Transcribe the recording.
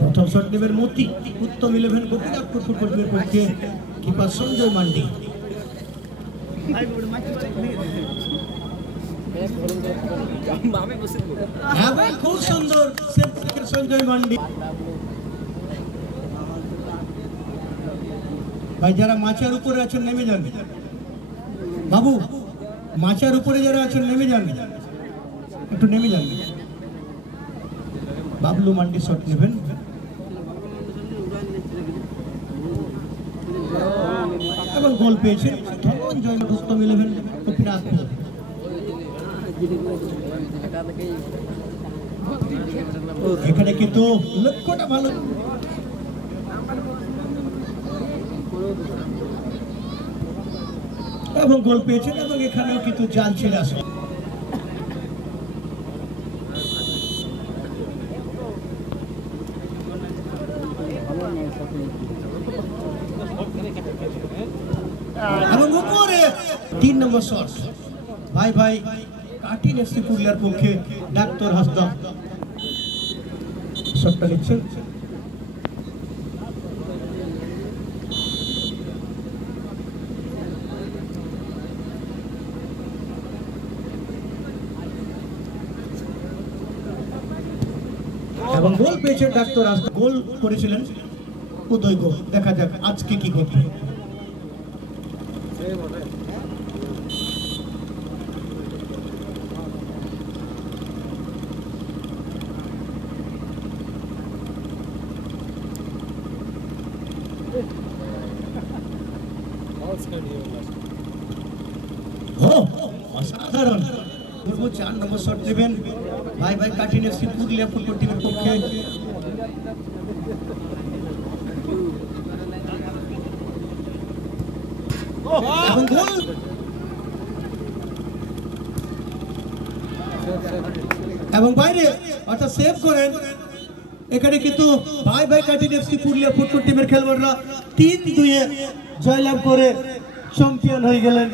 প্রথম শট নেবেন মতি, উত্তম 11 গোপীনাথপুর ফুটবল টিমের পক্ষে কিপার সঞ্জয় মান্ডি। হ্যাঁ, খুব সুন্দর সেভ করেছেন সঞ্জয় মান্ডি। ভাই যারা মাচার উপরে আছেন নেমে যান বাবু, মাচার উপরে যারা আছেন নেমে যান, একটু নেমে যান। বাবলু মান্ডি শট নেবেন। এবং গোল পেয়েছেন ধনঞ্জয় উত্তম 11 গোপীনাথপুর। এখানে কিন্তু লক্ষ্যটা ভালো, এবং গোল পেয়েছেন, এবং এখানেও কিন্তু জাল ছেড়ে আসে। এবং উপরে 3 নম্বর শট ভাই ভাই কাটিন এফসি পুরুলিয়ার পক্ষে ডাক্তার হাসদা শটটা নিচ্ছেন। এবং গোল পেয়েছেন ডাক্তার হাসদা। গোল করেছিলেন উদয় গোল। দেখা যাক আজকে কি ঘটে। অসাধারণ। 4 নম্বর শট নেবেন ভাই ভাই কাটিন এফসি পুরুলিয়া ফুটবল টিমের পক্ষে। এবং বাইরে অর্থাৎ সেভ করেন। এখানে কিন্তু ভাই ভাই কাটিন এফসি পুরুলিয়া ফুটবল টিমের খেলোয়াড়রা 3-2 জয়লাভ করে চ্যাম্পিয়ন হয়ে গেলেন।